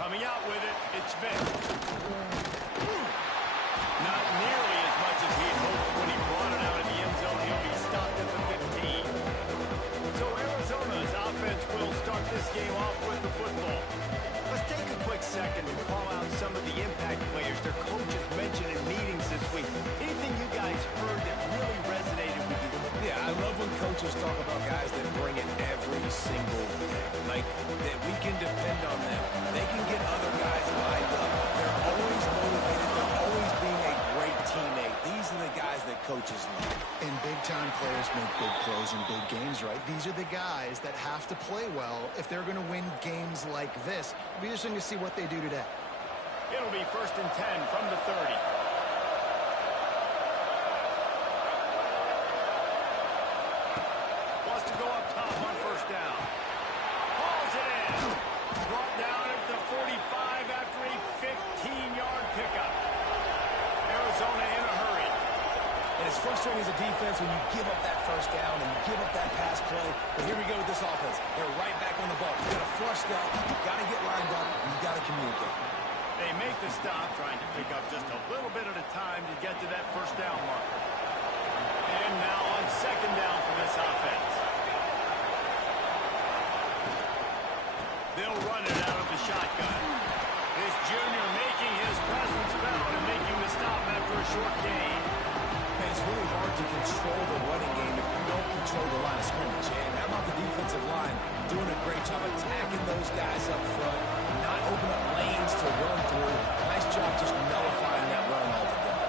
Coming out with it, it's Vic. Not nearly as much as he had hoped when he brought it out of the end zone. He'll be stopped at the 15. So Arizona's offense will start this game off with the football. Let's take a quick second to call out some of the impact players their coaches mentioned in meetings this week. Anything you guys heard that really resonated with you? Yeah, I love when coaches talk about guys that bring it every single day. Like, that we can depend on them. They can get other guys lined up. They're always motivated. They're always being a great teammate. These are the guys that coaches love. And big-time players make big plays in big games, right? These are the guys that have to play well if they're going to win games like this. It'll be interesting to see what they do today. It'll be 1st and 10 from the 30. Wants to go up top on 1st down. Hauls it in. Brought down at the 45 after a 15-yard pickup. Arizona in a hurry. And it's frustrating as a defense when you give up that 1st down and you give up that pass play. But here we go with this offense. They're right back on the ball. You got to flush that. You got to get lined up. You got to communicate. They make the stop, trying to pick up just a little bit at a time to get to that 1st down marker. And now on 2nd down for this offense. They'll run it out of the shotgun. This junior making his presence felt and making the stop after a short gain. It's really hard to control the running game if you don't control the line of scrimmage. And how about the defensive line doing a great job attacking those guys up front, not opening up lanes to run through. Nice job just nullifying that run altogether.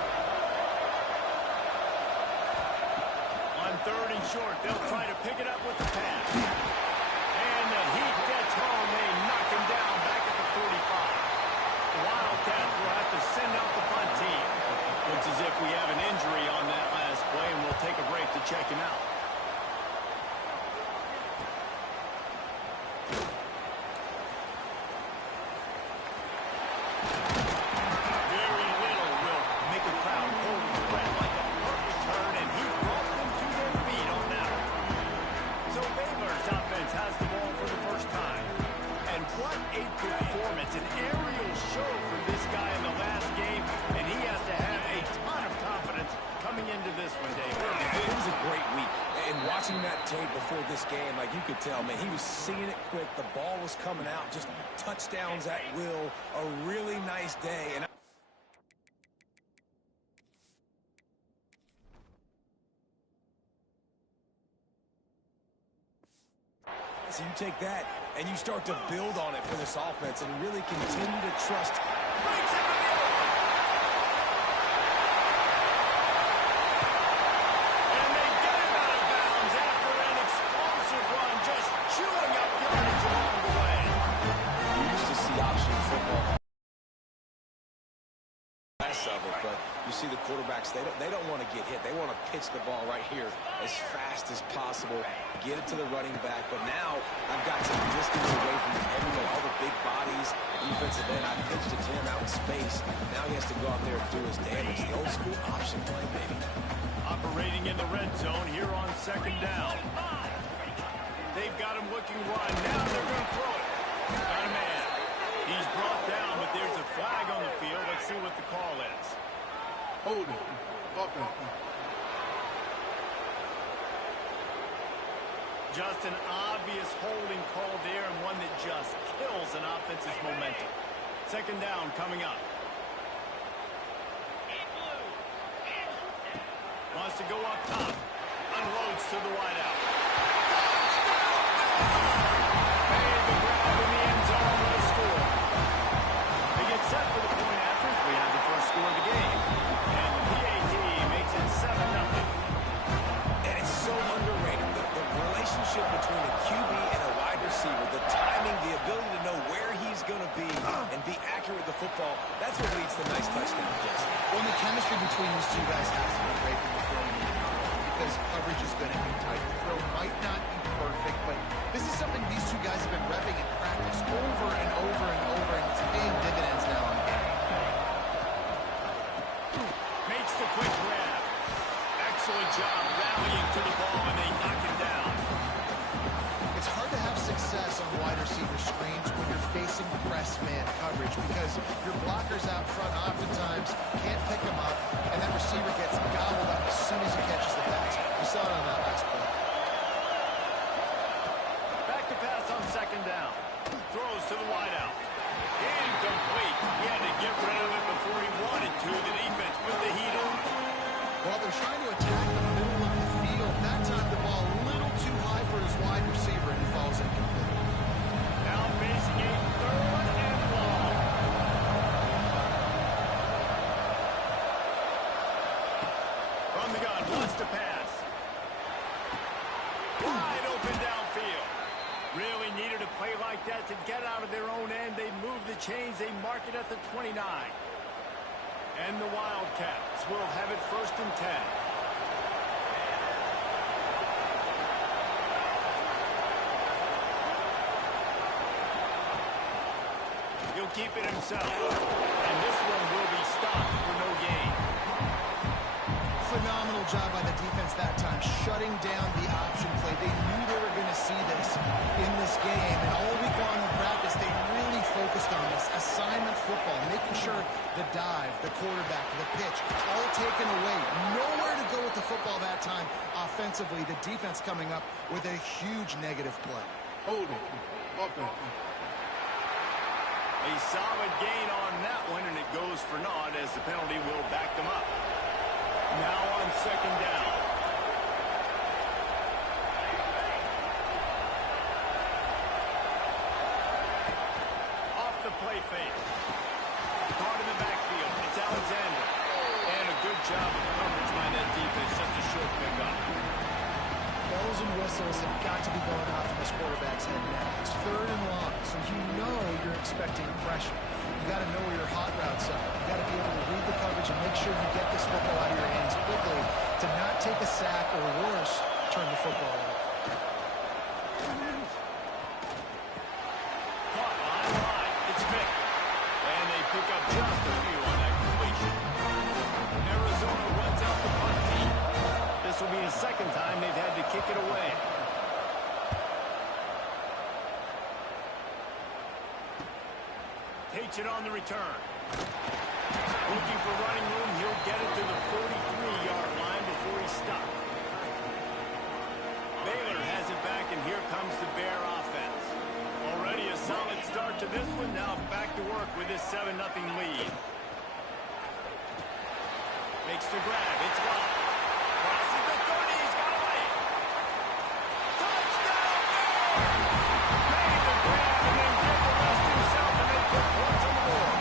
On 3rd and short, they'll try to pick it up with the pass. And the heat gets home. They knock him down back at the 45. The Wildcats will have to send out the punt team. Looks as if we have an injury on that last play, and we'll take a break to check him out. Very little will make a crowd hold his breath like a punt return, and he brought them to their feet on that one. So Baylor's offense has the ball for the 1st time. And what a performance, an aerial show from this guy in the last game, and he has to have a ton of confidence coming into this one, David. It was a great week. And watching that tape before this game, like you could tell, man, he was seeing it quick. The ball was coming out, just touchdowns at will. A really nice day. And so you take that and you start to build on it for this offense and really continue to trust. Breaks it with the open. And they get him out of bounds after an explosive run, just chewing up yardage along the way. You used to see option football. Less of it, but you see the quarterbacks, they don't want to get hit. They want to pitch the ball right here as fast as possible, get it to the running back. But now I've got some distance away from everyone, all the big bodies, defensive end. I pitched it to him out in space. Now he has to go out there and do his damage. The old school option play, baby. Operating in the red zone here on 2nd down. They've got him looking one. Now they're going to throw it. Got a man. He's brought down, but there's a flag on the field. Let's see what the call is. Hold it. Okay. Just an obvious holding call there, and one that just kills an offense's momentum. 2nd down coming up. Wants to go up top. Unloads to the wideout. Made the grab in the end zone for the score. They get set for the point afters. We have the first score of the game. And the PAT makes it 7-0. And it's so underrated. The relationship between a QB and a wide receiver, the timing, the ability to know where he's going to be and be accurate with the football, that's what leads to nice touchdowns. Well, the chemistry between these two guys has to be great when you're throwing the because coverage is going to be tight. The throw might not be perfect, but this is something these two guys have been repping in practice over and over and over, and it's paying dividends now on game. Makes the quick grab. Excellent job rallying to the ball, and they knock him down. It's hard to have success on wide receiver screens when you're facing press man coverage because your blockers out front oftentimes can't pick him up, and that receiver gets gobbled up as soon as he catches the pass. We saw it on that last play. Back to pass on second down. Throws to the wideout. Incomplete. He had to get rid of it before he wanted to. The defense put the heat on. Well, they're trying to attack the middle of the field. That time the ball a little too high for his wide receiver, and he falls incomplete. Now facing a third and long. From the gun, wants to pass. Wide open downfield. Really needed a play like that to get out of their own end. They move the chains. They mark it at the 29. And the Wildcats will have it 1st and 10. He'll keep it himself. And this one will be stopped for no gain. Phenomenal job by the defense that time, shutting down the option play. They knew they were going to see this in this game, and all week long in practice, they really focused on this assignment football, making sure the dive, the quarterback, the pitch, all taken away. Nowhere to go with the football that time offensively. The defense coming up with a huge negative play. Holding. Offense. A solid gain on that one, and it goes for naught as the penalty will back them up. Now on second down. Off the play fake. Caught in the backfield. It's Alexander. And a good job of coverage by that defense. Just a short pickup. Bells and whistles have got to be going off in this quarterback's head now. It's 3rd and long, so you know you're expecting pressure. You got to know where your hot routes are. You got to be able to read the coverage and make sure you get this football out of your hands quickly to not take a sack or worse, turn the football over. Caught on the line. It's picked. And they pick up just a few on that completion. Arizona runs out the punt team. This will be the second time they've had to kick it away. Takes it on the return. Looking for running room. He'll get it to the 43-yard line before he's stopped. Baylor has it back, and here comes the Bear offense. Already a solid start to this one. Now back to work with this 7-0 lead. Makes the grab. It's gone. Crosses the 30. He's got away. Touchdown, Bear! Made the grab and then did the rest himself, and they put points on the board.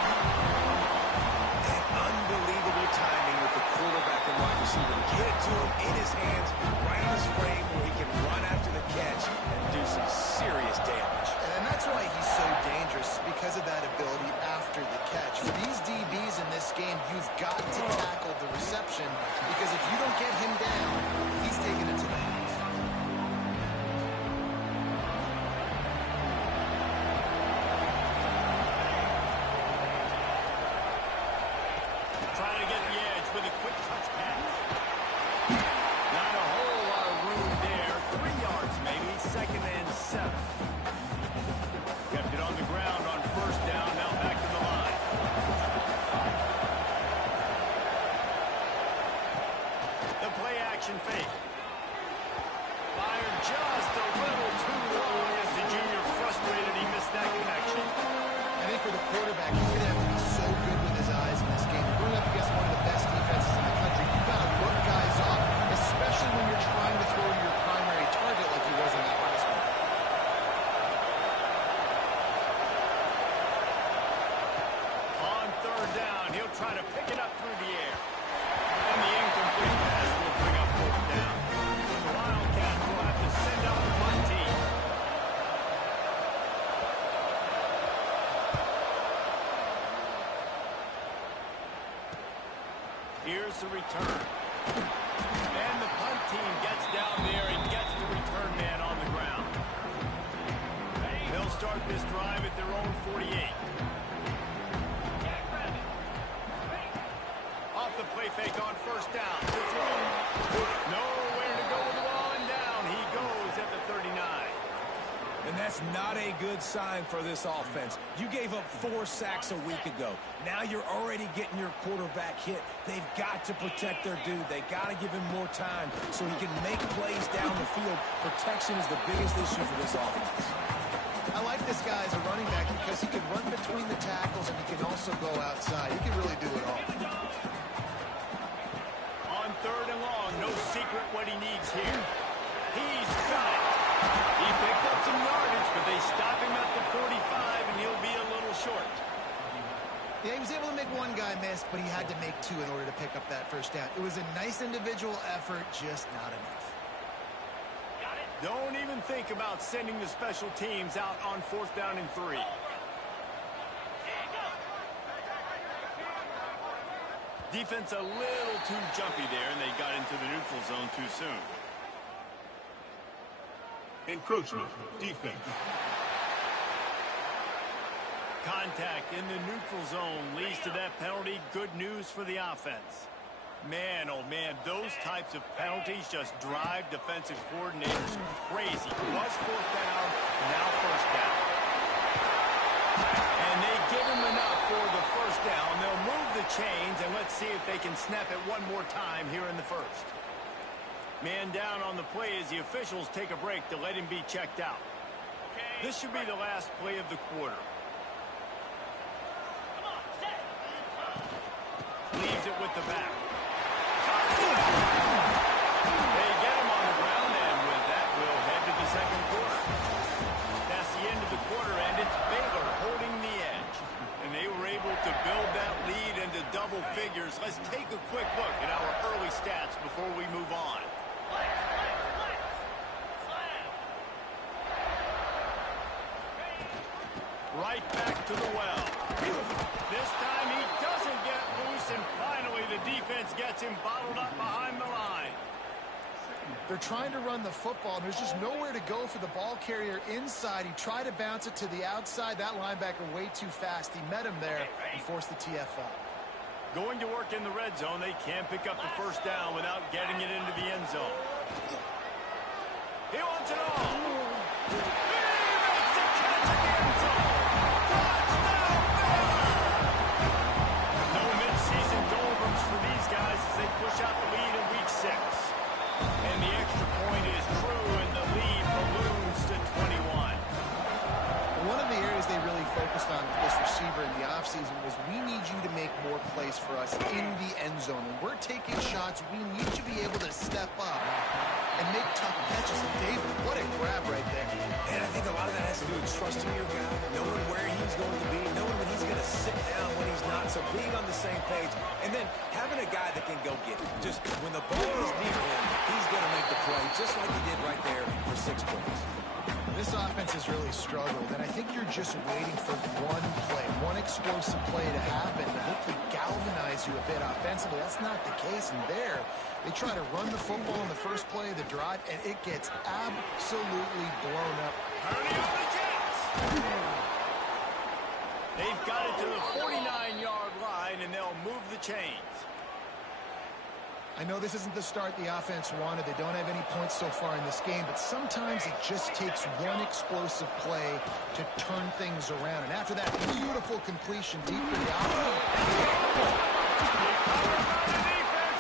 Unbelievable timing with the quarterback and wide receiver. Get it to him in his hands, right on his frame, where he can run after the catch and do some serious damage. And that's why he's so dangerous, because of that ability after the catch. For these DBs in this game, you've got to tackle the reception, because if you don't get him down, he's taking it to the house. Trying to get the edge with a quick touch pass. Not a whole lot of room there. 3 yards maybe. 2nd and 7. Kept it on the ground on 1st down. Now back to the line. The play action fake. Fired just a little too long as the junior frustrated. He missed that connection. I think for the quarterback, he's going to have to be so good with his eyes in this game. Going up against one of the best defenses in the country, you've got to look guys off, especially when you're trying to throw to your primary target like he was in that last one. On 3rd down, he'll try to pick it up through the air. And the incomplete pass will bring up 4th down. The Wildcats will have to send out the punt team. Here's the return. And the punt team gets down there and gets the return man on the ground. They'll start this drive at their own 48. Off the play fake on 1st down. The throw. Nowhere to go with the ball, and down he goes at the 39. And that's That's not a good sign for this offense. You gave up 4 sacks a week ago. Now you're already getting your quarterback hit. They've got to protect their dude. They got to give him more time so he can make plays down the field. Protection is the biggest issue for this offense. I like this guy as a running back because he can run between the tackles and he can also go outside. He can really do it all. On 3rd and long, no secret what he needs here. He's got it. He picked up some yardage, but they stop him at the 45, and he'll be a little short. Yeah, he was able to make one guy miss, but he had to make 2 in order to pick up that first down. It was a nice individual effort, just not enough. Don't even think about sending the special teams out on 4th down and 3. Defense a little too jumpy there, and they got into the neutral zone too soon. Encroachment, defense. Contact in the neutral zone leads to that penalty. Good news for the offense. Man, oh man, those types of penalties just drive defensive coordinators crazy. Was 4th down, now 1st down. And they give him enough for the 1st down. They'll move the chains, and let's see if they can snap it one more time here in the 1st. Man down on the play as the officials take a break to let him be checked out. This should be the last play of the quarter. Leaves it with the back. They get him on the ground, and with that, we'll head to the 2nd quarter. That's the end of the quarter, and it's Baylor holding the edge. And they were able to build that lead into double figures. Let's take a quick look at our early stats before we move on. Right back to the well. This time he doesn't get loose, and finally the defense gets him bottled up behind the line. They're trying to run the football, and there's just nowhere to go for the ball carrier inside. He tried to bounce it to the outside. That linebacker way too fast. He met him there and forced the TFL. Going to work in the red zone, they can't pick up the 1st down without getting it into the end zone. He wants it all. He makes the catch in the end zone. Touchdown, Baylor! No mid-season doldrums for these guys as they push out the lead in week 6. And the extra point is true, and the lead balloons to 21. One of the areas they really focused on with this receiver in the offseason was we need you to make more plays for us in the end zone. When we're taking shots, we need to be able to step up and make tough catches. And David, what a grab right there. And I think a lot of that has to do with trusting your guy, knowing where he's going to be, knowing when he's going to sit down, when he's not, so being on the same page, and then having a guy that can go get it. Just when the ball is near him, he's going to make the play, just like he did right there for 6 points. This offense has really struggled, and I think you're just waiting for one play, one explosive play to happen to hopefully galvanize you a bit offensively. That's not the case, and there they try to run the football in the first play of the drive, and it gets absolutely blown up. Hurry on the Jets! They've got it to the 49-yard line, and they'll move the chains. I know this isn't the start the offense wanted. They don't have any points so far in this game, but sometimes it just takes one explosive play to turn things around. And after that beautiful completion deep in the offense.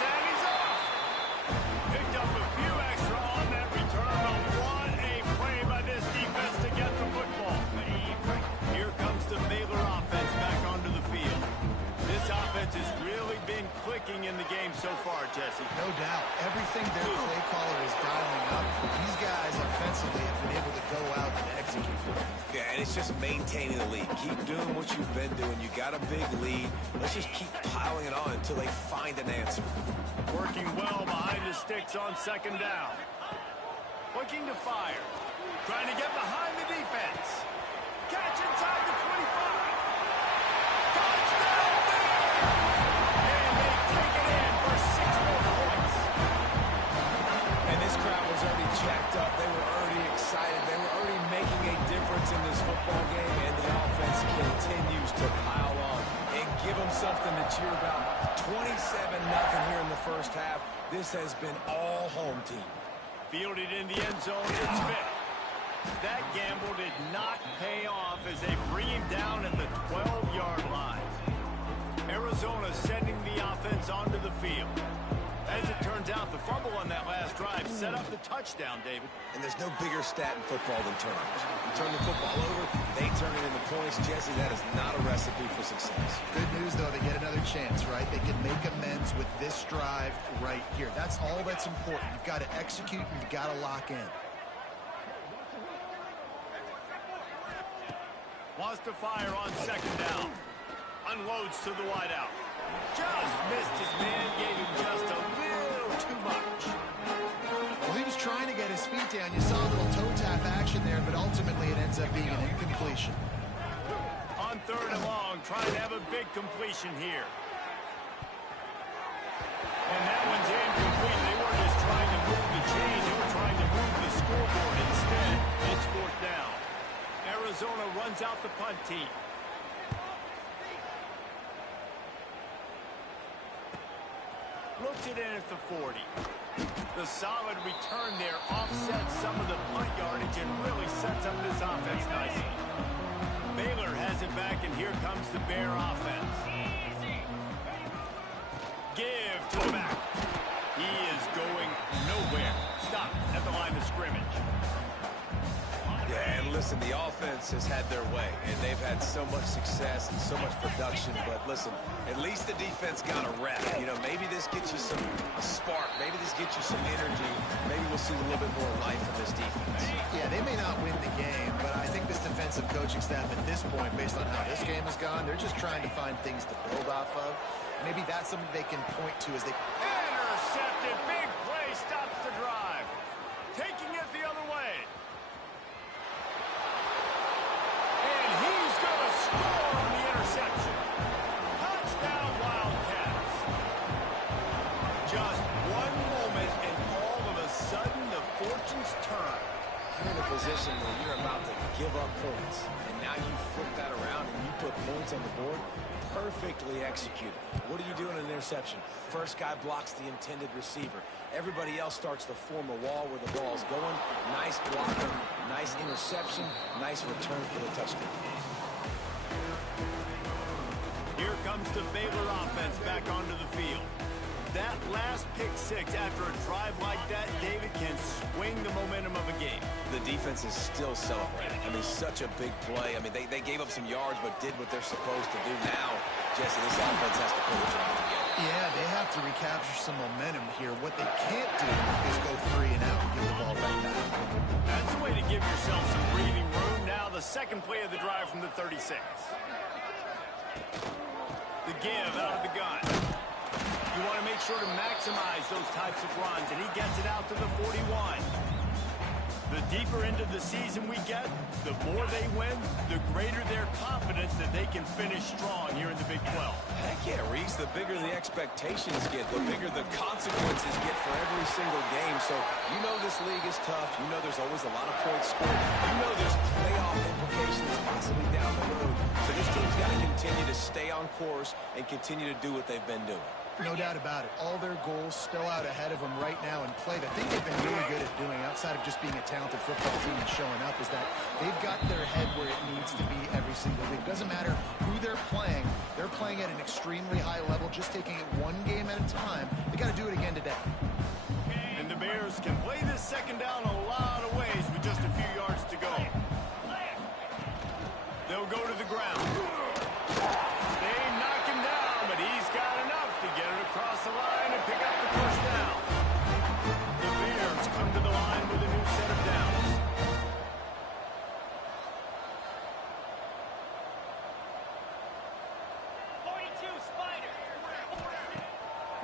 And he's off. Picked up a few extra on that return, but what a play by this defense to get the football. Here comes the Baylor offense back onto the field. This offense has really been clicking in the game so far, Jesse. No doubt. Everything their play caller is dialing up. These guys offensively have been able to go out and execute. Yeah, and it's just maintaining the lead. Keep doing what you've been doing. You got a big lead. Let's just keep piling it on until they find an answer. Working well behind the sticks on 2nd down. Looking to fire. Trying to get behind the defense. Catch inside the 25. Touchdown, Baylor! And they take it in for 6 more points. And this crowd was already jacked up. They were already excited. They were already making a difference in this football game, and the offense continues to pile on and give them something to cheer about. 27-0 here in the first half. This has been all home team. Fielded in the end zone. It's Smith. That gamble did not pay off as they bring him down at the 12-yard line. Arizona sending the offense onto the field. As it turns out, the fumble on that last drive set up the touchdown, David. And there's no bigger stat in football than turnovers. You turn the football over, they turn it into points. Jesse, that is not a recipe for success. Good news, though, they get another chance, right? They can make amends with this drive right here. That's all that's important. You've got to execute and you've got to lock in. Wants to fire on second down. Unloads to the wideout. Just missed his man, gave him just a little too much. Well, he was trying to get his feet down. You saw a little toe tap action there, but ultimately it ends up being an incompletion. On third and long, trying to have a big completion here. And that one's incomplete. They weren't just trying to move the chain, they were trying to move the scoreboard. Instead, it's fourth down. Arizona runs out the punt team. Looks it in at the 40. The solid return there offsets some of the punt yardage and really sets up this offense nicely. Baylor has it back, and here comes the Bear offense. Give to the back. He is going nowhere. Stop at the line of scrimmage. Yeah, and listen, the offense has had their way, and they've had so much success and so much production. But listen, at least the defense got a rep. You know, maybe this gets you a spark. Maybe this gets you some energy. Maybe we'll see a little bit more life in this defense. Yeah, they may not win the game, but I think this defensive coaching staff at this point, based on how this game has gone, they're just trying to find things to build off of. Maybe that's something they can point to as they... Intercepted. Big play stops the drive. Taking it the other way. And he's going to score on the interception. Touchdown, Wildcats. Just one moment, and all of a sudden, the fortunes turn. You're in a position where you're about to give up points, and now you flip that around and you put points on the board. Perfectly executed. What do you do in an interception? First guy blocks the intended receiver. Everybody else starts to form a wall where the ball's going. Nice blocking, nice interception, nice return for the touchdown. Here comes the Baylor offense back onto the field. That last pick six after a drive like that, David, can swing the momentum of a game. The defense is still celebrating. I mean, such a big play. I mean, they gave up some yards but did what they're supposed to do. Now, Jesse, this offense has to put it together. Yeah, they have to recapture some momentum here. What they can't do is go 3 and out and give the ball right back. That's a way to give yourself some breathing room. Now the second play of the drive from the 36. The give out of the gun. You want to make sure to maximize those types of runs, and he gets it out to the 41. The deeper into the season we get, the more they win, the greater their confidence that they can finish strong here in the Big 12. Heck yeah, Reese, the bigger the expectations get, the bigger the consequences get for every single game. So you know this league is tough. You know there's always a lot of points scored. You know there's playoff implications possibly down the road. So this team's got to continue to stay on course and continue to do what they've been doing. No doubt about it. All their goals still out ahead of them right now in play. The thing they've been really good at doing, outside of just being a talented football team and showing up, is that they've got their head where it needs to be every single week. Doesn't matter who they're playing at an extremely high level, just taking it one game at a time. They got to do it again today. And the Bears can play this second down a lot of ways with just a few yards to go. They'll go to the ground. They knock him down, but he's got enough to get it across the line and pick up the first down. The Bears come to the line with a new set of downs.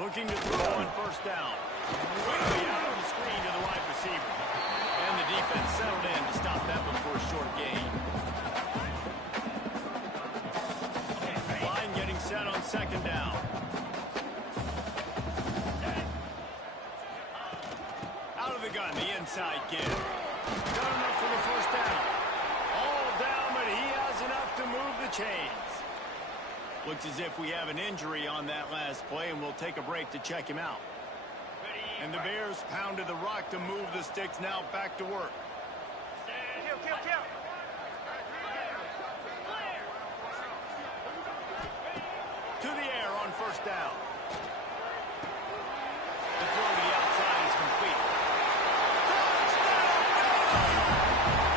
Looking to throw on first down. Quickly out on the screen to the wide receiver. And the defense settled in to stop that one for a short gain. Line getting set on second down. Out of the gun, the inside give. Got enough for the first down. All down, but he has enough to move the chains. Looks as if we have an injury on that last play, and we'll take a break to check him out. And the Bears pounded the rock to move the sticks, now back to work. To the air on first down. The throw to the outside is complete.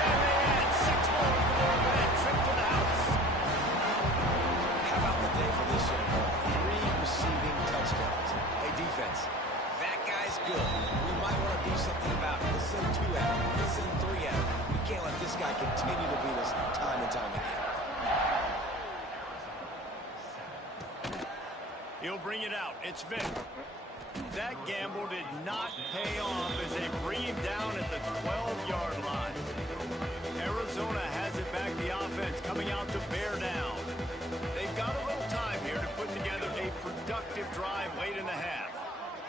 And they add 6 more to the board for that trip to the house. How about the day for this young man? 3 receiving touchdowns. Hey, defense, that guy's good. We might want to do something about it. Let's send 2 at him. Let's send 3 at him. We can't let this guy continue to beat us time and time again. He'll bring it out. It's Vic. That gamble did not pay off as they bring him down at the 12-yard line. Arizona has it back. The offense coming out to bear down. They've got a little time here to put together a productive drive late in the half.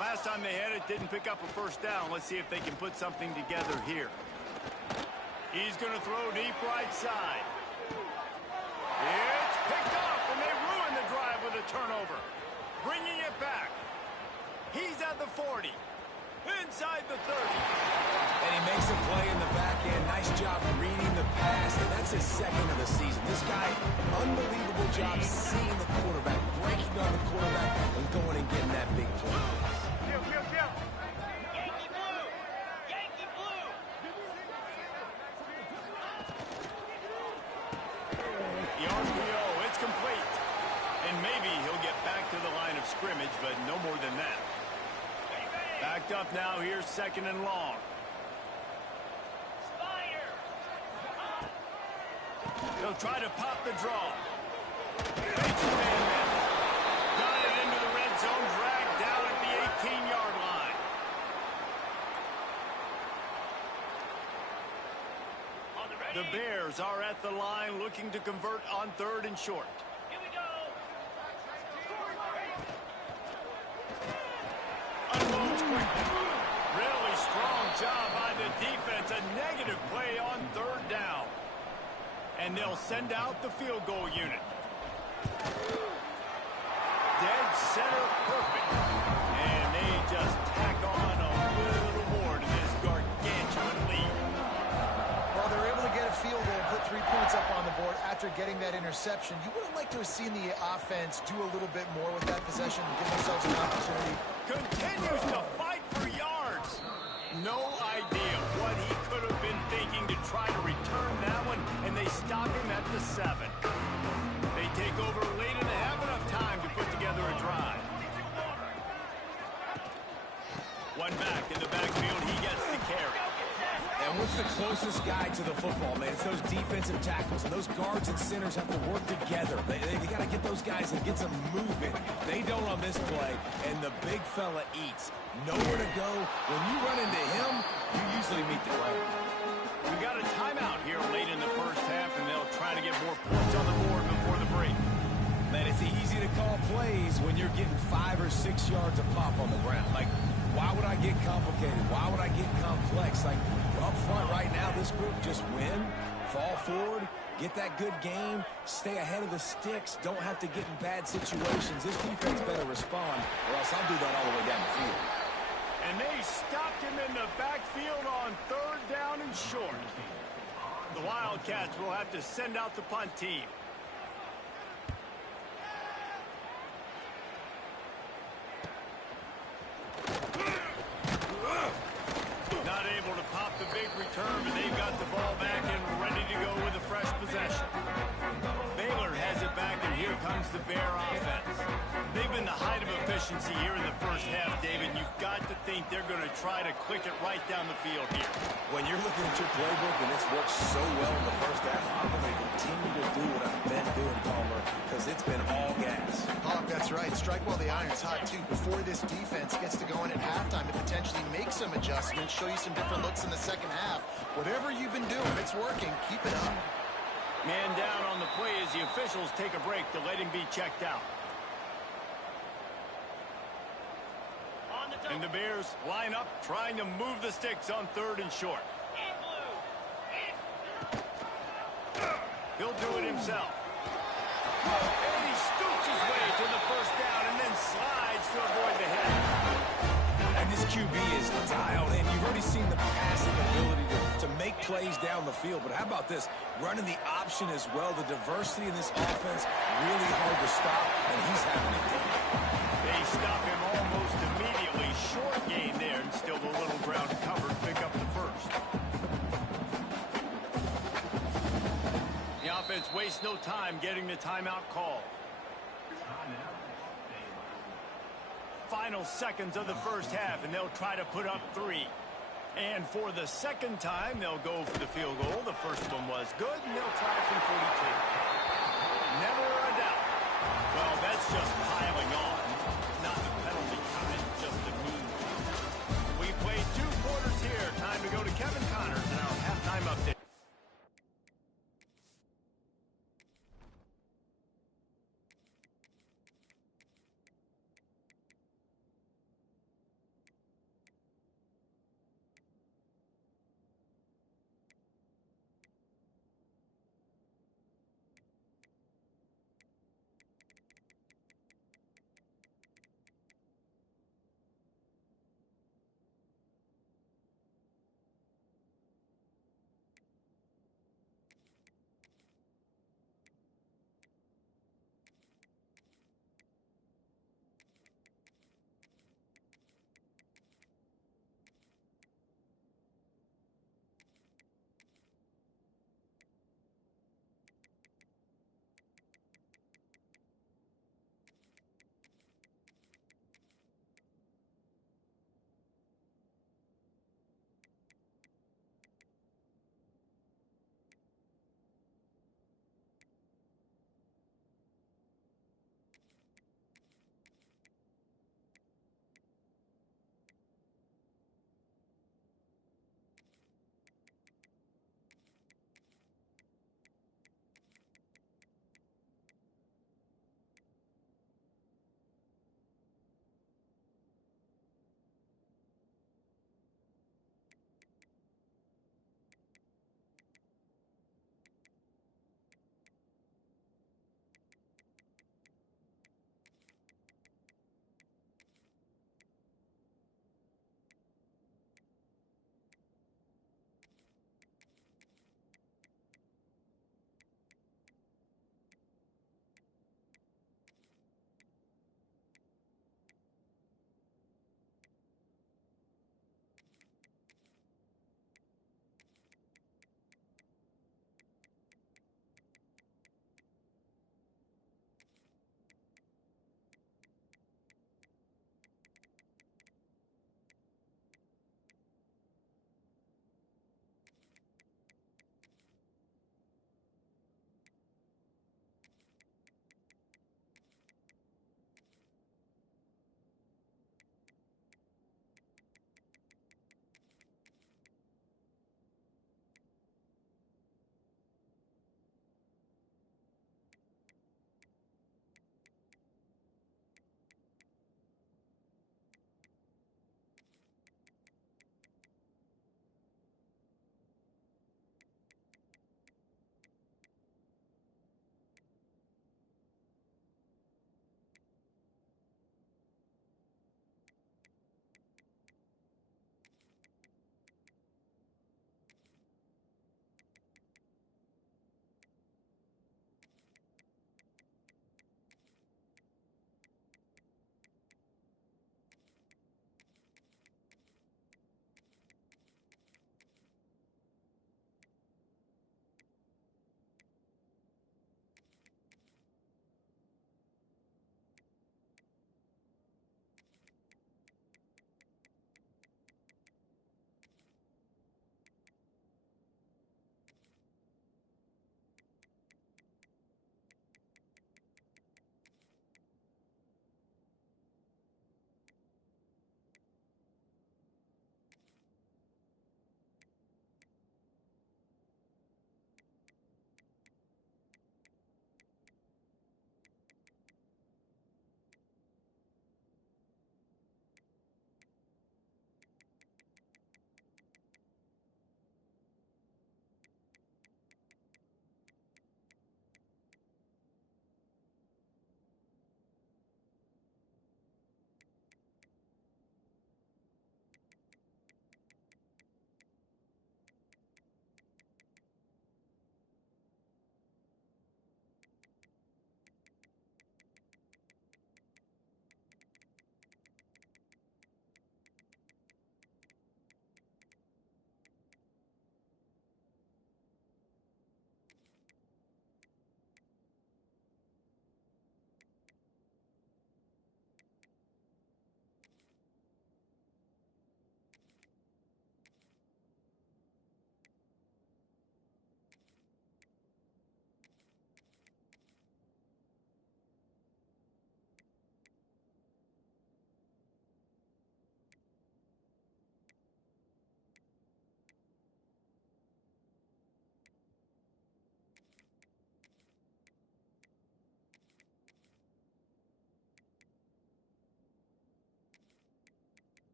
Last time they had it, didn't pick up a first down. Let's see if they can put something together here. He's going to throw deep right side. It's picked off, and they ruin the drive with a turnover. Bringing it back. He's at the 40. Inside the 30. And he makes a play in the back end. Nice job reading the pass, and that's his 2nd of the season. This guy, unbelievable job seeing the quarterback, breaking on the quarterback, and going and getting that big play. Yankee blue! Yankee blue! The RPO, it's complete. And maybe he'll get back to the line of scrimmage, but no more than that. Backed up now, here's 2nd and long. He'll try to pop the draw. Bates his man there. Got it into the red zone, dragged down at the 18-yard line. The Bears are at the line looking to convert on 3rd and short. Here we go! Unloads quickly. Really strong job by the defense. A negative play on 3rd down. And they'll send out the field goal unit. Dead center perfect. And they just tack on a little more to this gargantuan lead. Well, they're able to get a field goal and put 3 points up on the board after getting that interception. You would have liked to have seen the offense do a little bit more with that possession and give themselves an opportunity. Continues to fight for yards. No idea what he could have been thinking to try to return that one, and they stop him at the 7. They take over late and have enough time to put together a drive. One back in the backfield, he gets the carry. And what's the closest guy to the football, man? It's those defensive tackles, and those guards and centers have to work together. They got to get those guys and get some movement. They don't on this play, and the big fella eats. Nowhere to go. When you run into him, you usually meet the ground. We got a timeout here late in the first half, and they'll try to get more points on the board before the break. Man, it's easy to call plays when you're getting 5 or 6 yards of pop on the ground. Like, why would I get complicated? Why would I get complex? Like, up front right now, this group just win, fall forward, get that good game, stay ahead of the sticks, don't have to get in bad situations. This defense better respond, or else I'll do that all the way down the field. And they stopped him in the backfield on 3rd down and short. The Wildcats will have to send out the punt team. Not able to pop the big return, but they've got the ball back and ready to go with a fresh possession. Baylor has it back, and here comes the Bear offense. They've been the height of efficiency here in the first half, David. You've got to think they're going to try to click it right down the field here. When you're looking at your playbook and it's worked so well in the first half, I'm going to continue to do what I've been doing, Palmer, because it's been all gas. Oh, that's right. Strike while the iron's hot, too. Before this defense gets to going at halftime to potentially make some adjustments, show you some different looks in the second half. Whatever you've been doing, it's working. Keep it up. Man down on the play as the officials take a break to let him be checked out. And the Bears line up, trying to move the sticks on 3rd and short. He'll do it himself. And he scoops his way to the first down and then slides to avoid the hit. And this QB is dialed in. You've already seen the passing ability to make plays down the field. But how about this? Running the option as well. The diversity in this offense, really hard to stop, and he's having a day. They stop him almost immediately. Short gain there, and still a little ground covered. Pick up the first. The offense wastes no time getting the timeout call. Final seconds of the first half, and they'll try to put up 3. And for the second time, they'll go for the field goal. The first one was good, and they'll try from 42. Never a doubt. Well, that's just piling on. Not the penalty kind, just the mean. We played 2 quarters here. Time to go to Kevin Connors in our halftime update.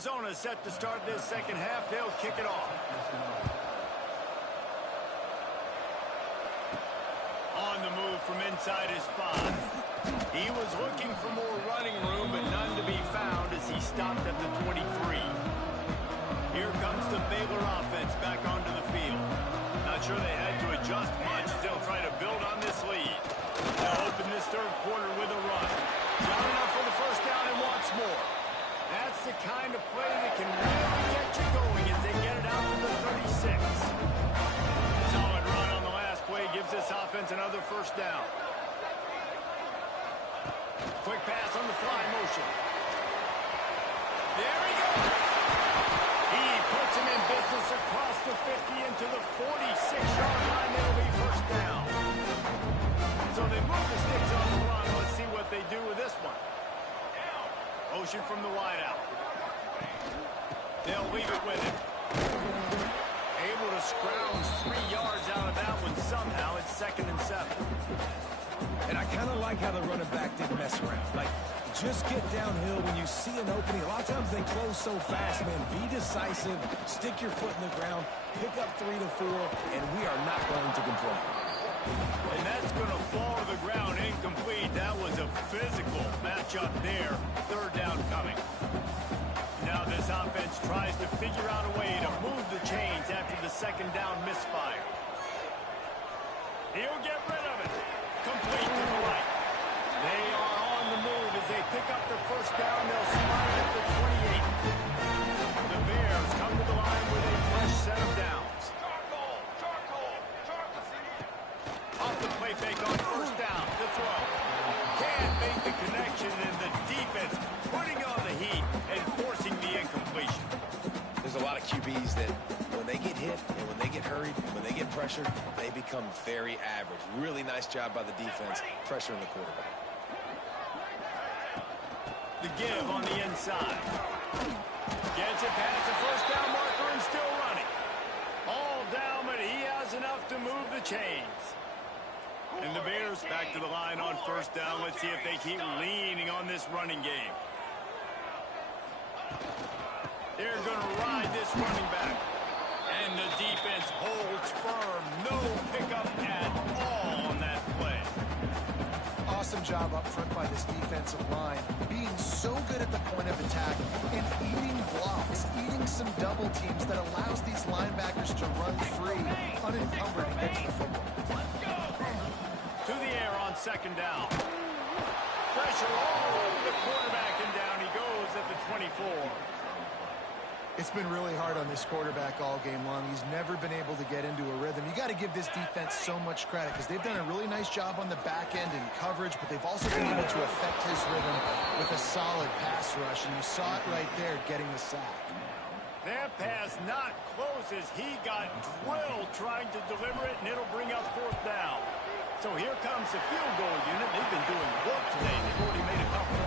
Arizona set to start this second half. They'll kick it off. On the move from inside his 5. He was looking for more running room, but none to be found as he stopped at the 23. Here comes the Baylor offense back onto the field. Not sure they had to adjust much as they'll try to build on this lead. They'll open this third quarter with a run. Got enough for the first down and wants more. That's the kind of play that can really get you going as they get it out to the 36. Solid run on the last play gives this offense another first down. Quick pass on the fly motion. There he goes. He puts him in business across the 50 into the 46-yard line. That'll be first down. So they move the sticks on the run. Let's see what they do with this one. Motion from the wideout. They'll leave it with him. Able to scrounge 3 yards out of that one somehow. It's 2nd and 7. And I kind of like how the running back didn't mess around. Like, just get downhill when you see an opening. A lot of times they close so fast, man. Be decisive. Stick your foot in the ground. Pick up 3 to 4, and we are not going to complain. And that's going to fall to the ground incomplete. That was a physical matchup there. Third down coming. Now this offense tries to figure out a way to move the chains after the second down misfire. He'll get rid of it. Complete to the right. They are on the move as they pick up the first down. They'll spot it at the 28. The Bears come to the line with a fresh set of downs. Off the play fake on first down. The throw. Can't make the connection, and the defense putting on the heat and forcing the incompletion. There's a lot of QBs that when they get hit and when they get hurried and when they get pressured, they become very average. Really nice job by the defense pressuring the quarterback. The give on the inside. Gets it past the first down marker and still running. All down, but he has enough to move the chains. And the Bears back to the line on first down. Let's see if they keep leaning on this running game. They're going to ride this running back. And the defense holds firm. No pickup at all on that play. Awesome job up front by this defensive line. Being so good at the point of attack and eating blocks, eating some double teams that allows these linebackers to run free, unencumbered and get to the football. To the air on second down. Pressure all over the quarterback, and down he goes at the 24. It's been really hard on this quarterback all game long. He's never been able to get into a rhythm. You got to give this defense so much credit because they've done a really nice job on the back end in coverage, but they've also been able to affect his rhythm with a solid pass rush, and you saw it right there getting the sack. That pass not close as he got drilled trying to deliver it, and it'll bring up fourth down. So here comes the field goal unit. They've been doing work today. They've already made a couple.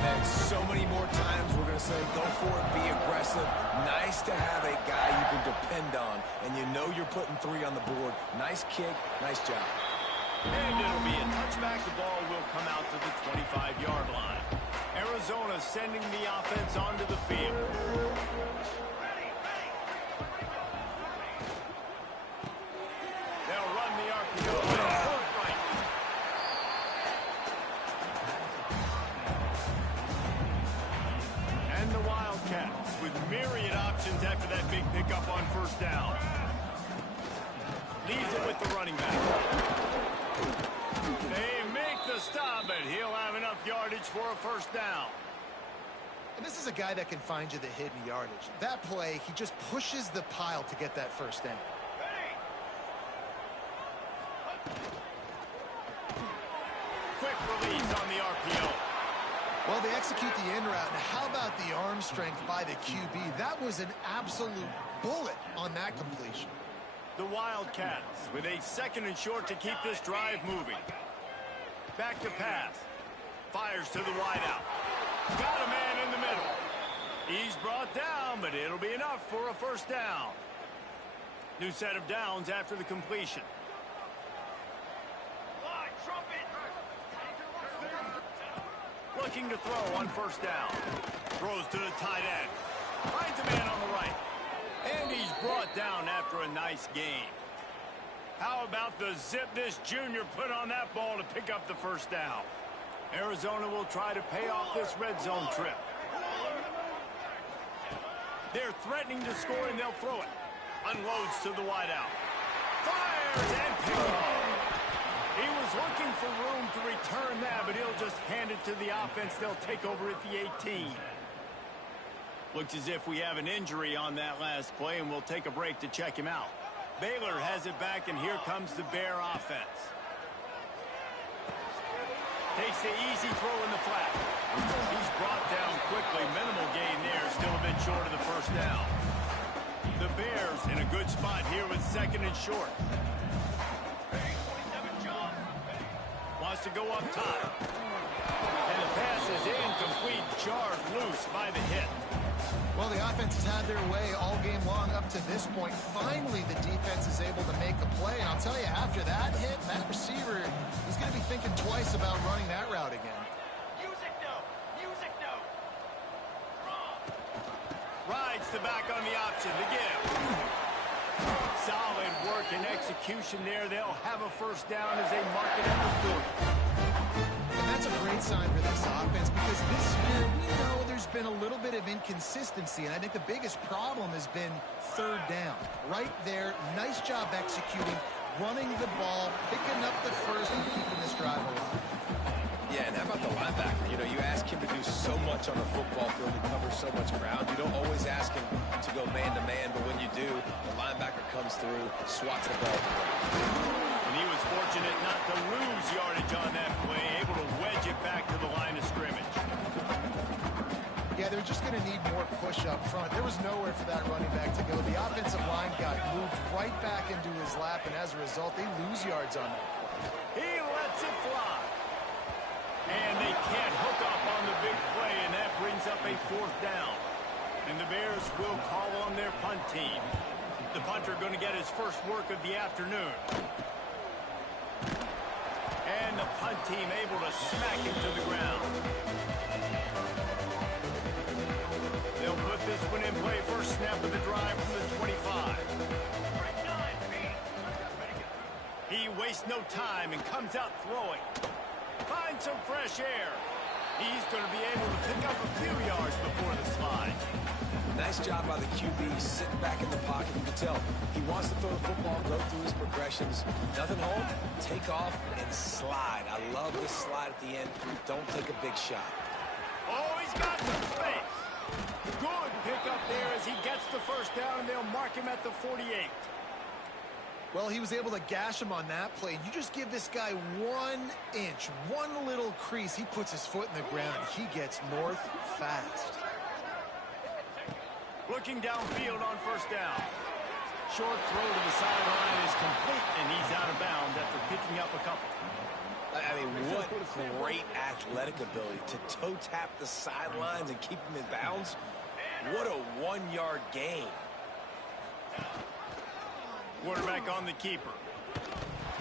And so many more times we're going to say, go for it, be aggressive. Nice to have a guy you can depend on, and you know you're putting 3 on the board. Nice kick, nice job. And it'll be a touchback. The ball will come out to the 25-yard line. Arizona sending the offense onto the field. They'll run the RPO and throw it right. And the Wildcats with myriad options after that big pickup on first down. Leaves it with the running back. They make the stop, and he'll have enough yardage for a first down. And this is a guy that can find you the hidden yardage. That play, he just pushes the pile to get that first down. Quick release on the RPO. Well, they execute the in route. Now, how about the arm strength by the QB? That was an absolute bullet on that completion. The Wildcats with a 2nd and short to keep this drive moving. Back to pass. Fires to the wideout. Got a man in the middle. He's brought down, but it'll be enough for a first down. New set of downs after the completion. Looking to throw on first down. Throws to the tight end. Finds a man on the right. And he's brought down after a nice gain. How about the zip this junior put on that ball to pick up the first down? Arizona will try to pay off this red zone trip. They're threatening to score, and they'll throw it. Unloads to the wideout. Fires and picks off. He was looking for room to return that, but he'll just hand it to the offense. They'll take over at the 18. Looks as if we have an injury on that last play, and we'll take a break to check him out. Baylor has it back, and here comes the Bear offense. Takes the easy throw in the flat. He's brought down quickly. Minimal gain there. Still a bit short of the first down. The Bears in a good spot here with second and short. Wants to go up top. And the pass is incomplete. Jarred loose by the hit. Well, the offense has had their way all game long up to this point. Finally, the defense is able to make a play. And I'll tell you, after that hit, that receiver is going to be thinking twice about running that route again. Music note. Music note. Rides the back on the option to give. Solid work and execution there. They'll have a first down as they mark it at the 40. And that's a great sign for this offense because this year, we know there's been a little bit of inconsistency, and I think the biggest problem has been third down. Right there, nice job executing, running the ball, picking up the first, and keeping this drive alive. Yeah, and how about the linebacker? You know, you ask him to do so much on the football field and cover so much ground. You don't always ask him to go man-to-man, but when you do, the linebacker comes through, swats the ball. And he was fortunate not to lose yardage on that play, able to wedge it back to the line of scrimmage. Yeah, they're just going to need more push up front. There was nowhere for that running back to go. The offensive line got moved right back into his lap, and as a result, they lose yards on that play. He lets it fly. And they can't hook up on the big play, and that brings up a fourth down. And the Bears will call on their punt team. The punter going to get his first work of the afternoon. And the punt team able to smack him to the ground. They'll put this one in play. First snap of the drive from the 25. He wastes no time and comes out throwing. Find some fresh air. He's going to be able to pick up a few yards before the slide. Nice job by the QB, sitting back in the pocket. You can tell he wants to throw the football, go through his progressions. Nothing home, take off, and slide. I love this slide at the end. Don't take a big shot. Oh, he's got some space. Good pickup there as he gets the first down, and they'll mark him at the 48. Well, he was able to gash him on that play. You just give this guy 1 inch, one little crease. He puts his foot in the ground. He gets north fast. Looking downfield on first down. Short throw to the sideline is complete, and he's out of bounds after picking up a couple. I mean, what great athletic ability to toe tap the sidelines and keep him in bounds. What a 1-yard gain. Quarterback on the keeper.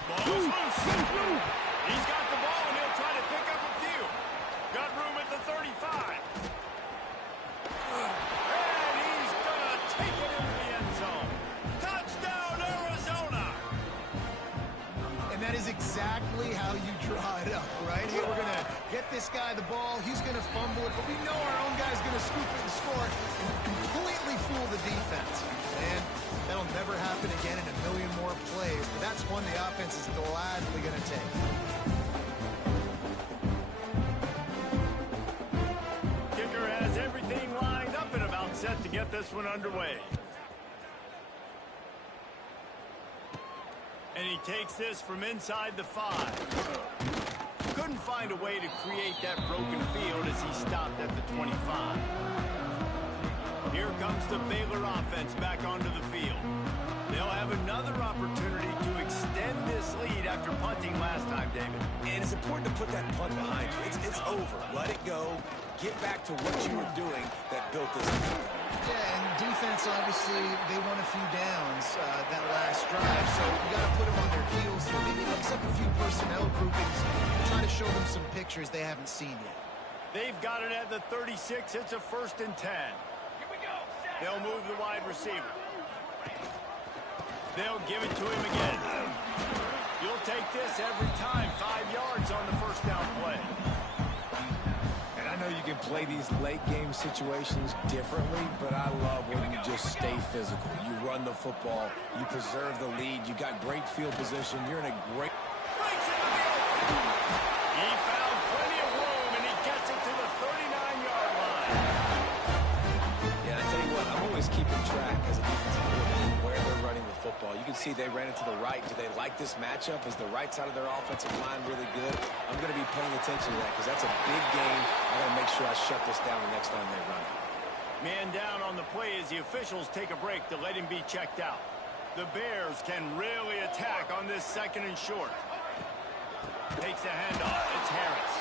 Ball is loose. He's got the ball, and he'll try to pick up a few. Got room at the 35. And he's going to take it into the end zone. Touchdown, Arizona! And that is exactly how you draw it up, right? Hey, we're going to get this guy the ball. He's going to fumble it, but we know our own guy's going to scoop it and score and completely fool the defense. And that'll never happen again in a million more plays, but that's one the offense is gladly going to take. Kicker has everything lined up and about set to get this one underway. And he takes this from inside the 5. Couldn't find a way to create that broken field as he stopped at the 25. Here comes the Baylor offense back onto the field. They'll have another opportunity to extend this lead after punting last time, David. And it's important to put that punt behind you. It's over. Let it go. Get back to what you were doing that built this lead. Yeah, and defense, obviously, they won a few downs that last drive, so you got to put them on their heels here. Maybe mix up a few personnel groupings and try to show them some pictures they haven't seen yet. They've got it at the 36. It's a 1st and 10. Here we go. Set. They'll move the wide receiver. They'll give it to him again. You'll take this every time. 5 yards on the 1st down play. And I know you can play these late-game situations differently, but I love when you just stay physical. You run the football. You preserve the lead. You got great field position. You're in a great... Breaks into the open. He found plenty of room, and he gets it to the 39-yard line. Yeah, I tell you what, I'm always keeping track as a defensive coordinator where they're running the football. You can see they ran it to the right. Do they like this matchup? Is the right side of their offensive line really good? I'm going to be paying attention to that because that's a big game. I got to make sure I shut this down the next time they run it. Man down on the play as the officials take a break to let him be checked out. The Bears can really attack on this 2nd and short. Takes the handoff. It's Harris.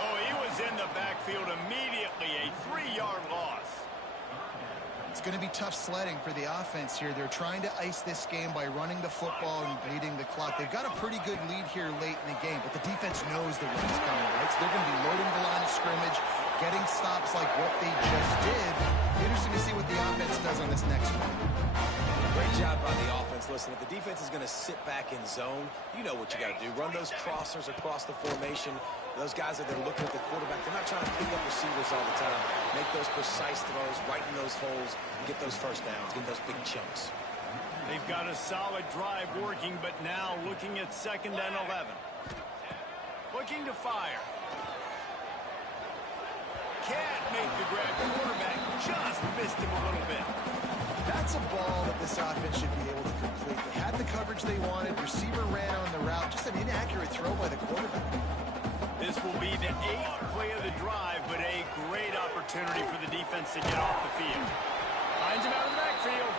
Oh, he was in the backfield immediately. A 3-yard loss. It's going to be tough sledding for the offense here. They're trying to ice this game by running the football and bleeding the clock. They've got a pretty good lead here late in the game, but the defense knows the run's coming, right? So they're going to be loading the line of scrimmage, getting stops like what they just did. Interesting to see what the offense does on this next one. Great job by the offense. Listen, if the defense is going to sit back in zone, you know what you got to do. Run those crossers across the formation. Those guys that are looking at the quarterback, they're not trying to pick up receivers all the time. Make those precise throws, right in those holes, and get those 1st downs, get those big chunks. They've got a solid drive working, but now looking at 2nd and 11. Looking to fire. Can't make the grab. The quarterback just missed him a little bit. That's a ball that this offense should be able to complete. They had the coverage they wanted. Receiver ran on the route. Just an inaccurate throw by the quarterback. This will be the 8th play of the drive, but a great opportunity for the defense to get off the field. Finds him out of the backfield.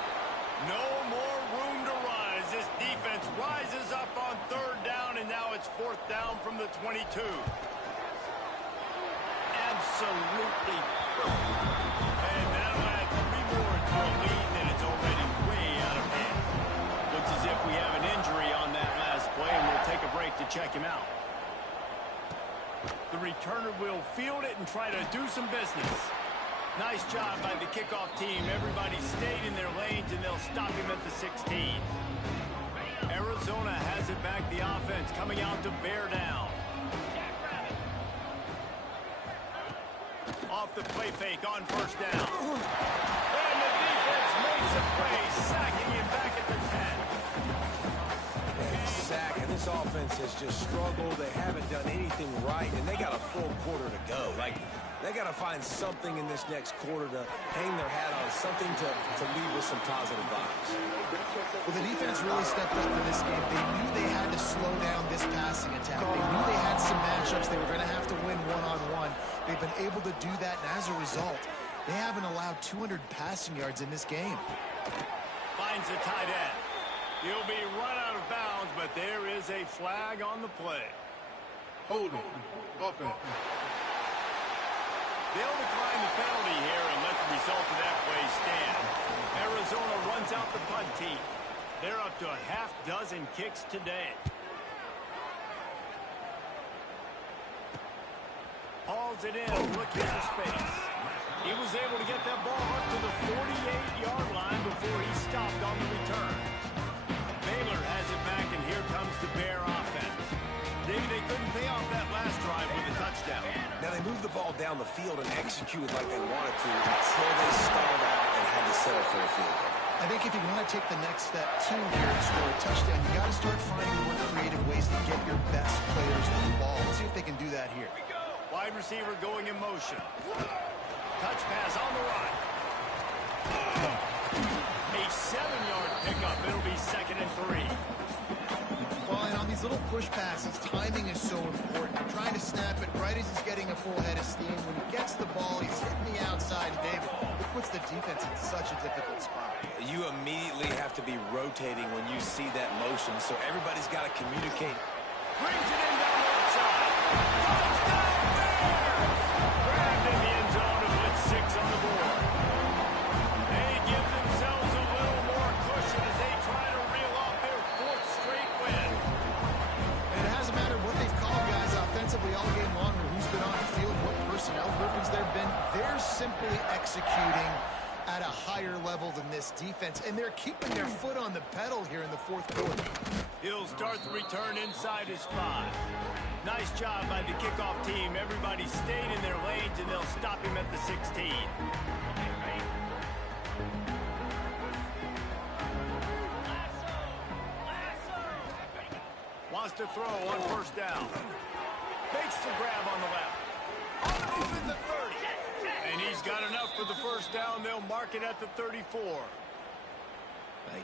No more room to run as this defense rises up on 3rd down, and now it's 4th down from the 22. Absolutely perfect. And that'll add 3 more to a lead that is already way out of hand. Looks as if we have an injury on that last play, and we'll take a break to check him out. The returner will field it and try to do some business. Nice job by the kickoff team. Everybody stayed in their lanes, and they'll stop him at the 16. Arizona has it back. The offense coming out to bear down. Off the play fake on 1st down. And the defense makes a play, sacking him back at the 10. Sack, and this offense has just struggled. They haven't done anything right, and they got a full quarter to go. Like, they got to find something in this next quarter to hang their hat on, something to leave with some positive vibes. Well, the defense really stepped up in this game. They knew they had to slow down this passing attack. They knew they had some matchups they were going to have to win one-on-one. They've been able to do that, and as a result, they haven't allowed 200 passing yards in this game. Finds the tight end. He'll be run out of bounds, but there is a flag on the play. Holding. Offense. They'll decline the penalty here and let the result of that play stand. Arizona runs out the punt team. They're up to a half-dozen kicks today. Hauls it in, looking for space. He was able to get that ball up to the 48-yard line before he stopped on the return. Baylor has it back, and here comes the Bear offense. Maybe they couldn't pay off that last drive with a touchdown. Now, they moved the ball down the field and executed like they wanted to until they stalled out and had to settle for a field goal. I think if you want to take the next step too here and score a touchdown, you got to start finding more creative ways to get your best players the ball. Let's see if they can do that here. Wide receiver going in motion. Touch pass on the run. A 7-yard pickup. It'll be 2nd and 3. Well, and on these little push passes, timing is so important. Trying to snap it right as he's getting a full head of steam. When he gets the ball, he's hitting the outside. David, it puts the defense in such a difficult spot. You immediately have to be rotating when you see that motion, so everybody's got to communicate. Brings it in down the left side. Touchdown, Bears! Grabbed in the end zone and with 6 on the board. They give themselves a little more cushion as they try to reel off their 4th straight win. And it hasn't mattered what they've called, guys, offensively all game long or who's been on the field, what personnel level than this defense, and they're keeping their foot on the pedal here in the fourth quarter. He'll start the return inside his 5. Nice job by the kickoff team. Everybody stayed in their lanes, and they'll stop him at the 16. Wants to throw on first down. Makes the grab on the left. On the move at the 30. And he's got enough for the first down. They'll mark it at the 34.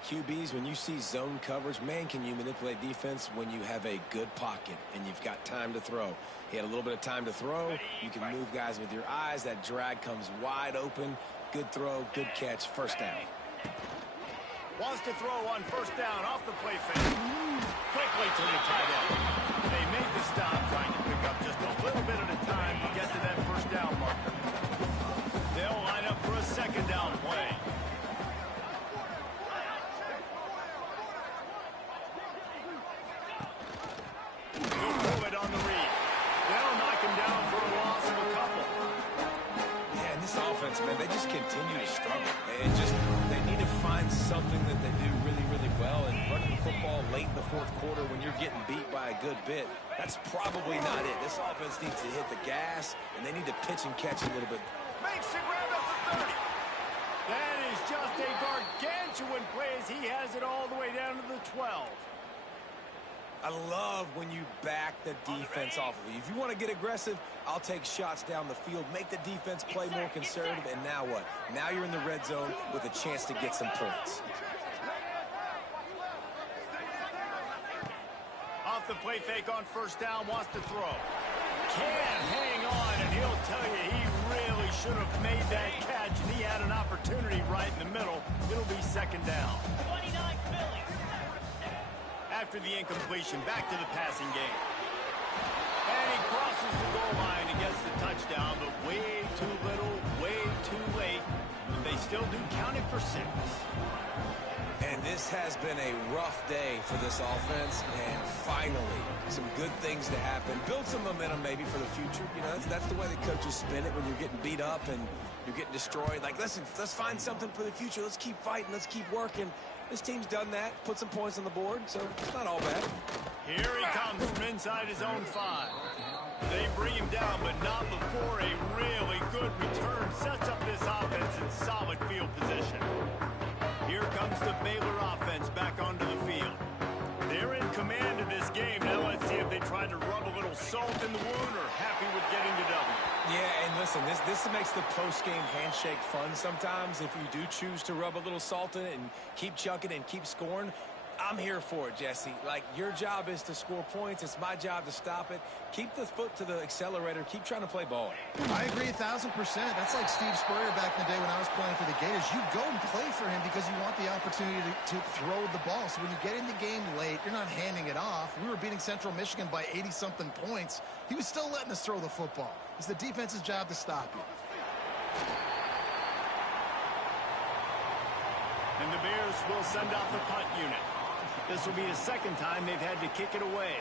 QBs, when you see zone coverage, man, can you manipulate defense when you have a good pocket and you've got time to throw. He had a little bit of time to throw. You can move guys with your eyes. That drag comes wide open. Good throw, good catch, first down. Wants to throw on first down off the play fake. Quickly to the tight end. They made the stop, trying to pick up just a little bit at a time to get to that first down marker. They'll line up for a second down play. He'll pull it on the read. They'll knock him down for a loss of a couple. Yeah, and this offense, man, they just continue to struggle. They need to find something that they do really, really well. And running the football late in the fourth quarter when you're getting beat by a good bit, that's probably not it. This offense needs to hit the gas, and they need to pitch and catch a little bit. Makes the grab at the 30. That is just a gargantuan play as he has it all the way down to the 12. I love when you back the defense off of you. If you want to get aggressive, I'll take shots down the field, make the defense play more conservative, and now what? Now you're in the red zone with a chance to get some points. Off the play fake on first down, wants to throw. Can't hang on, and he'll tell you he really should have made that catch, and he had an opportunity right in the middle. It'll be second down. 29 Philly. After the incompletion, back to the passing game. And he crosses the goal line and gets the touchdown, but way too little, way too late. But they still do count it for 6. And this has been a rough day for this offense, and finally, some good things to happen. Build some momentum maybe for the future. You know, that's the way the coaches spin it when you're getting beat up and you're getting destroyed. Like, listen, let's find something for the future. Let's keep fighting. Let's keep working. This team's done that, put some points on the board, so it's not all bad. Here he comes from inside his own 5. They bring him down, but not before a really good return sets up this offense in solid field position. Here comes the Baylor offense back onto the field. They're in command of this game. Now let's see if they try to rub a little salt in the wound or happy with getting the W. Yeah, and listen, this makes the post-game handshake fun sometimes. If you do choose to rub a little salt in it and keep chucking and keep scoring, I'm here for it, Jesse. Like, your job is to score points. It's my job to stop it. Keep the foot to the accelerator. Keep trying to play ball. I agree 1,000%. That's like Steve Spurrier back in the day when I was playing for the Gators. You go and play for him because you want the opportunity to throw the ball. So when you get in the game late, you're not handing it off. We were beating Central Michigan by 80-something points. He was still letting us throw the football. It's the defense's job to stop you. And the Bears will send out the punt unit. This will be the second time they've had to kick it away.